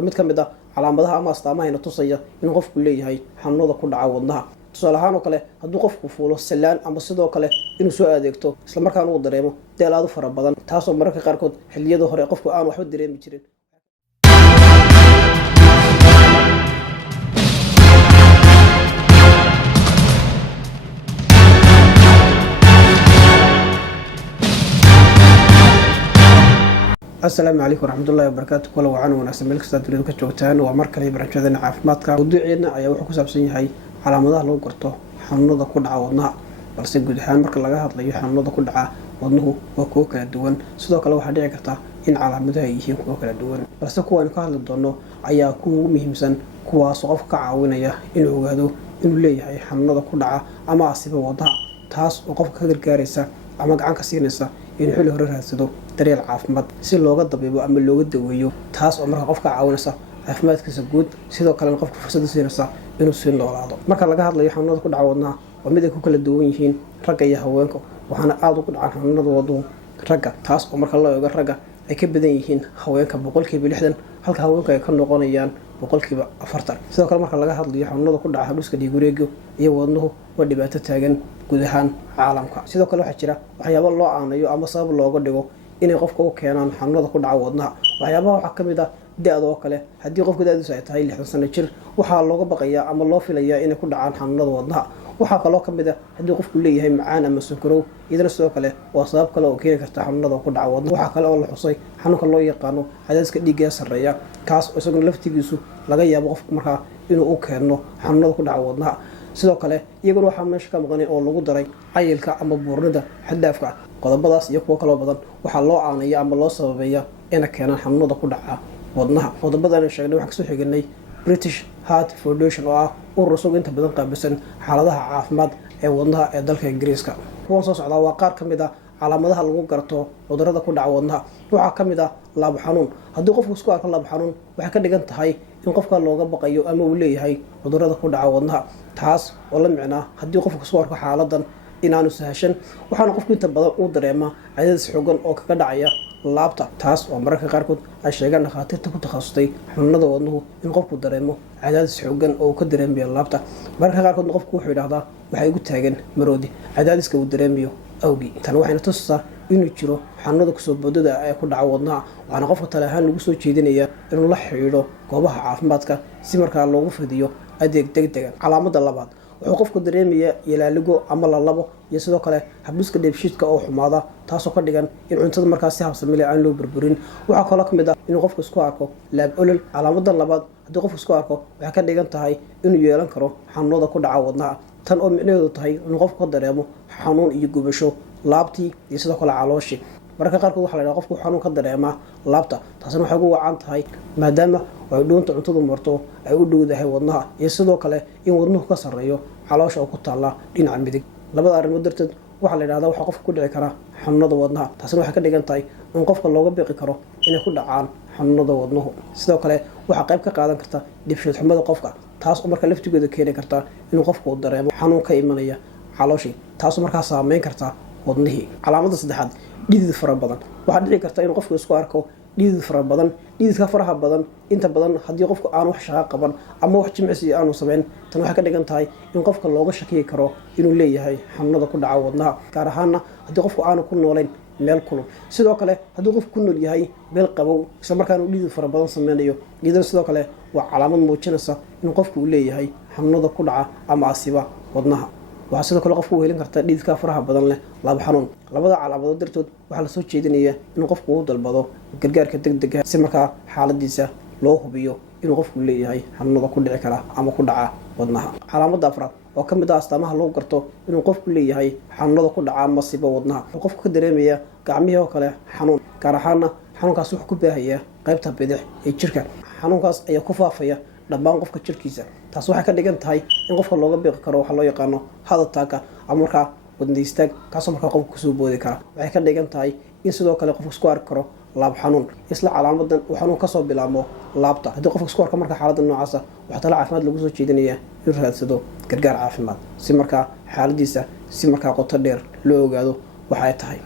mid ka mid ah calaamadaha ama astaamaha ina tusaya inuu qofku leeyahay xanuunada ku dhaca wadnaha. tusaale ahaan oo kale hadduu qofku fuulo salaan ama sidoo kale inuu soo adeegto isla markaana uu dareemo daal aad u fara badan, taasoo mararka qaarkood xilliyada hore qofku aan waxba dareemi jirin. السلام عليكم ورحمة الله وبركاته. كل وعنا ونحسن ملك استاذ تريد كجوتان ومركلي برنامجنا عافمادك موضوعنا ayaa wuxuu ku saabsan yahay calaamadaha lagu garto xanuunada ku dhaca wadnaha, balse guud ahaan marka laga hadlayo xanuunada ku dhaca wadnuhu waa kuwo kala duwan. sidoo kale waxaa dhici karta in calaamadaha ay yihiin kuwo kala duwan, balse kuwa aan ka hadli doono ayaa kuwa ugu muhiimsan, kuwaas oo qofka ka caawinaya inuu ogaado inuu leeyahay xanuunada ku dhaca ama asiba wadnaha, taas oo qofka ka gargaaraysa ama gacan ka siinaysa inuu xilli hore raadsado daryeel caafimaad si looga dabiibo ama looga daweeyo, taas oo marka qofka caawinaysa caafimaadkiisa guud, sidoo kalena qofka fursad siinaysa inuu sii noolaado. marka laga hadlayo xanuunada ku dhaca wadnaha waa mid ay ku kala duwan yihiin ragga iyo haweenka, waxaana aad ugu dhacaan xanuunada wadnuhu ragga, taas oo marka loo eego ragga ay ka badan yihiin haweenka 60%, halka haweenka ay ka noqonayaan 40%. sidoo kale marka laga hadlayo xanuunada ku dhaca habdhiska dhiig wareegga iyo wadnuhu waa dhibaato taagan guud ahaan caalamka. sidoo kale waxaa jira waxyaabo loo aanayo ama sabab looga dhigo inay qofka u keenaan xanuunada ku dhaca wadnaha. waxyaabaha waxaa ka mid ah da'da oo kale, haddii qofka da'diisu ay tahay 60 sano jir, waxaa looga baqayaa ama loo filayaa inay ku dhacaan xanuunada wadnaha. waxaa kaloo ka mid ah haddii qofku leeyahay macaan ama sonkarow, iyadana sidoo kale waa sabab kale oo keeni karta xanuunada ku dhaca wadnaha. waxaa kale oo la xusay xanuunka loo yaqaano cadaadiska dhiigga sarreeya, kaas oo isaguna laftigiisu laga yaabo qofka markaa inuu u keeno xanuunada ku dhaca wadnaha. sidoo kale iyaguna waxaa meesha ka maqan oo lagu daray cayilka ama buurnida xad-dhaafka ah. qodobadaas iyo kuwo kaloo badan waxaa loo aanaya ama loo sababeeya inay keenaan xanuunada ku dhaca wadnaha. qodobadaan sheegnay waxaan kasoo xiganay British Heart Foundation oo ah urur isagoo inta badan qaabilsan xaaladaha caafimaad ee wadnaha ee dalka Ingiriiska. kuwan soo socdaa waa qaar ka mid ah calaamadaha lagu garto cudurrada ku dhaca wadnaha. waxaa ka mid ah laabo xanuun. haddii qofku isku arko laabo xanuun, waxay ka dhigan tahay in qofka looga baqayo ama uu leeyahay cudurrada ku dhaca wadnaha, taas oo la micnaa haddii qofku isku arko xaaladan inaanu sahashan, waxaana qofku inta badan uu dareemaa cadaadis xooggan oo kaga dhacaya laabta, taas oo mararka qaarkood ay sheegaan dhakhaatiirta ku takhasustay xanuunada wadnuhu in qofku dareemo cadaadis xooggan oo uu ka dareemayo laabta. mararka qaarkoodna qofku wuxuu yidhaahdaa waxaa igu taagan maroodi cadaadiska uu dareemayo awgii. tan waxayna tusisaa inuu jiro xanuunada kusoo boodada ee ku dhaca wadnaha, waxaana qofka tale ahaan lagu soo jeedinayaa inuu la xidhiidho goobaha caafimaadka si markaa loogu fidiyo adeeg degdega. calaamada labaad, wuxuu qofku dareemayaa yalaaligo ama lalabo iyo sidoo kale habdhiska dheefshiidka oo xumaada, taasoo ka dhigan in cuntada markaas si habsamile aan loo burburin. waxaa kaloo ka mid ah inuu qofku isku arko laab olol. calaamadan labaad, haddii qofku isku arko waxay ka dhigan tahay inuu yeelan karo xanuunada ku dhaca wadnaha, tan oo micnaheedu tahay inuu qofku ka dareemo xanuun iyo gubasho laabtii iyo sidoo kale calooshii. mararka qaarkood waxaa la yidhaha qofku xanuun ka dareemaa laabta, taasina waxay ugu wacan tahay maadaama ay dhuunta cuntadu marto ay u dhowdahay wadnaha, iyo sidoo kale in wadnuhu ka sarreeyo caloosha oo ku taalla dhinaca midig. labada arrimood darteed waxaa la yidhahdaa waxaa qofka ku dhici kara xanuunada wadnaha, taasina waxay ka dhigan tahay in qofka looga biqi karo inay ku dhacaan xanuunada wadnuhu. sidoo kale waxaa qayb ka qaadan karta dibshiid xumada qofka, taas oo markaa laftigeeda keeni karta inuu qofku uu dareemo xanuun ka imanaya calooshii, taasoo markaa saameyn karta wadnihii. calaamada saddexaad, dhidid fara badan. waxaa dhici karta inuu qofku isku arko dhidid fara badan. dhididka faraha badan inta badan haddii qofku aanu wax shaqo qaban ama wax jimicsi aanu samayn, tan waxay ka dhigan tahay in qofka looga shakiyi karo inuu leeyahay xanuunada ku dhaca wadnaha, gaar ahaana haddii qofku aanu ku noolayn meel kulul. sidoo kale haddii qofku ku nool yahay meel qabow isla markaana dhidid fara badan sameynayo, iyadana sidoo kale waa calaamad muujinaysa in qofku uu leeyahay xanuunada ku dhaca ama asiba wadnaha. waxaa sidoo kale qofku u helin karta dhididka faraha badan leh laabo xanuun. labada calaamadood dartood waxaa lasoo jeedinayaa in qofku uu dalbado gargaarka degdega si markaa xaaladiisa loo hubiyo inuu qofku leeyahay xanuunada ku dhici kara ama ku dhaca wadnaha. calaamada afraad oo ka mid ah astaamaha lagu garto inuu qofku leeyahay xanuunada ku dhaca masiibo wadnaha, wuxuu qofku ka dareemayaa gacmihii oo kale xanuun, gaar ahaana xanuunkaas wuxuu ku baahayaa qaybta bidix ee jirka. xanuunkaas ayaa ku faafaya dhammaan qofka jirkiisa, taas waxay ka dhigan tahay in qofka looga biqi karo waxaa loo yaqaano heart attack ama markaa wadne istaag, kaasoo markaa qofka kusoo boodi kara. waxay ka dhigan tahay in sidoo kale qofka isku arki karo laab xanuun. isla calaamadan uu xanuun kasoo bilaabo laabta. haddii qofka isku arko marka xaalada noocaasa, waxaa tala caafimaad lagu soo jeedinayaa inuu raadsado gargaar caafimaad si markaa xaaladiisa si markaa qoto dheer loo ogaado waxa ay tahay.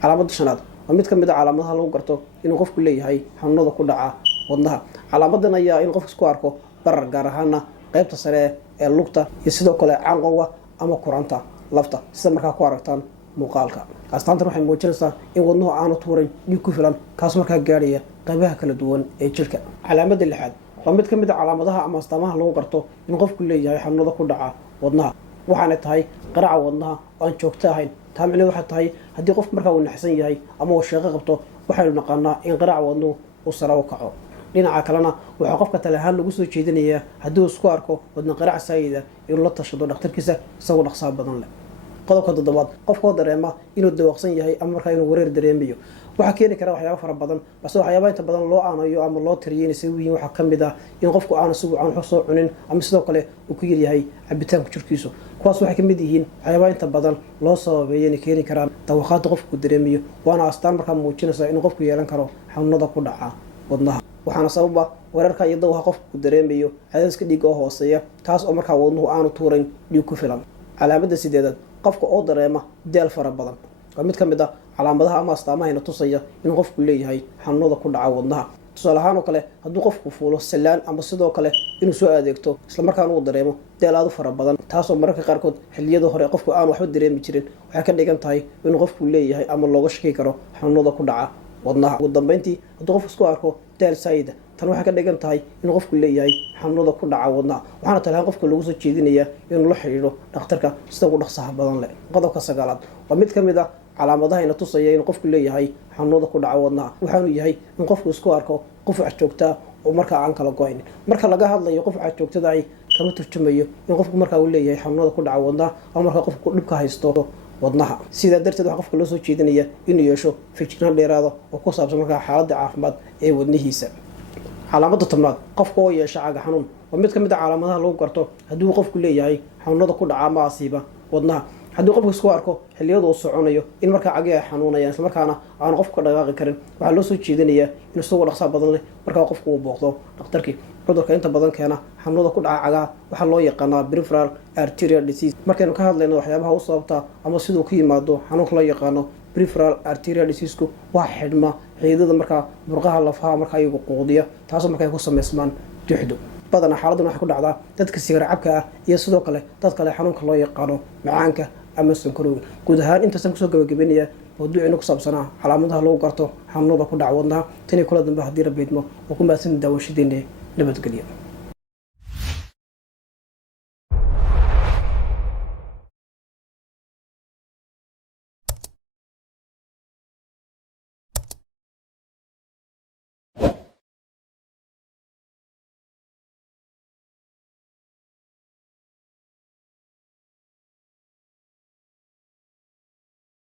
calaamada shanaad waa mid ka mid ah calaamadaha lagu garto inuu qofku leeyahay xanuunada ku dhaca wadnaha. Calaamadan ayaa in qofku isku arko barar gaar ahaan qaybta sare ee lugta iyo sidoo kale canqowga ama kuranta lafta sida markaa ku aragtaan muuqaalka. Astaantan waxay muujinaysaa in wadnuhu aanu tuurin dhiig ku filan kaas markaa gaaraya qaybaha kala duwan ee jirka. Calaamada lixaad waa mid ka mid ah calaamadaha ama astaamaha lagu garto in qofku leeyahay xanuunada ku dhaca wadnaha, waxaana tahay qaraaca wadnaha oo aan joogto ahayn. taa micnaheedu waxay tahay haddii qofku markaa uu naxsan yahay ama uu shaqo qabto waxaynu naqaanaa in qaraaca wadnuhu uu sare u kaco. dhinaca kalena waxaa qofka tale ahaan lagu soo jeedinayaa haddii uu isku arko wadna qaraac saayida inuu la tashado dhakhtarkiisa isagoo dhaqsaa badan leh. qodobka toddobaad, qofkoo dareema inuu dawaaqsan yahay ama markaa inuu wareer dareemayo waxaa keeni kara waxyaaba fara badan, balse waxyaaba inta badan loo aanayo ama loo tiriyo inay sabab yihiin. waxaa ka mid ah in qofku aanu si wacan wax soo cunin ama sidoo kale uu ku yaryahay cabitaanka jirkiisu. kuwaas waxay ka mid yihiin waxyaaba inta badan loo sababeeyo inay keeni karaan dawaqaada qofku dareemayo, waana astaan markaa muujinaysa inuu qofku yeelan karo xanuunada ku dhaca wadnaha. waxaana sababa weerarka iyo dawaqa qofku dareemayo cadaadiska dhiigga oo hooseeya taas oo markaa wadnuhu aanu tuurayn dhiig ku filan. calaamada sideedaad, qofka oo dareema daal fara badan waa mid ka mid ah calaamadaha ama astaamahayna tusaya in qofku leeyahay xanuunada ku dhaca wadnaha. tusaale ahaan oo kale hadduu qofku fuulo sallaan ama sidoo kale inuu soo adeegto islamarkaana uu dareemo daal aad u fara badan, taasoo mararka qaarkood xilliyada hore qofku aan waxba dareemi jirin waxay ka dhigan tahay inuu qofku leeyahay ama looga shaki karo xanuunada ku dhaca wadnaha. ugu dambeyntii hadduu qofku isku arko daal saayida, tan waxay ka dhigan tahay inuu qofku leeyahay xanuunada ku dhaca wadnaha, waxaana talahaan qofka lagu soo jeedinayaa inuu la xidhiidho dhakhtarka sida ugu dhaqsaha badan leh. qodobka sagaalaad waa mid ka mid ah calaamadaha tusaya in qofku leeyahay xanuunada ku dhaca wadnaha, waxaanu yahay in qofku isku arko qufac joogtaa oo markaa aan kala go-ayn. marka laga hadlayo qufaca joogtada ay kama turjumayo in qofku markaa uu leeyahay xanuunada ku dhaca wadnaha ama markaa qofku dhibka haysto wadnaha. sidaa darteed waxaa qofka loo soo jeedinaya inuu yeesho feejignaan dheeraada oo ku saabsan markaa xaaladda caafimaad ee wadnihiisa. calaamada tobnaad, qofka oo yeesha caga xanuun waa mid ka mid ah calaamadaha lagu garto haddii uu qofku leeyahay xanuunada ku dhaca ama asiiba wadnaha. haddii qofku isku arko xilliyada uu soconayo in markaa cagii ay xanuunayaan islamarkaana aanu qofku ka dhaqaaqi karin, waxaa loo soo jeedinayaa in isagoo dhaqsaa badan leh markaa qofku uu booqdo dhakhtarkii. cudurka inta badan keena xanuunada ku dhaca cagaha waxaa loo yaqaanaa peripheral arterial disease. markaynu ka hadlayno waxyaabaha u sababta ama siduu ku yimaado xanuunka loo yaqaano peripheral arterial diseasku waa xidhma xiidada markaa murqaha lafaha markaa iyagu quudiya, taasoo markaa ay ku samaysmaan duxdu. badanaa xaaladan waxay ku dhacdaa dadka sigaar cabka ah iyo sidoo kale dad kale xanuunka loo yaqaano macaanka ama sonkorowga. guud ahaan intaasaan kusoo gabagabeynaya mawduuciina ku saabsanaa calaamadaha lagu garto xanuunada ku dhaca wadnaha. tan iyo kula dambe haddii rabiidmo oo ku mahadsan daawashadiina nabadgelyo.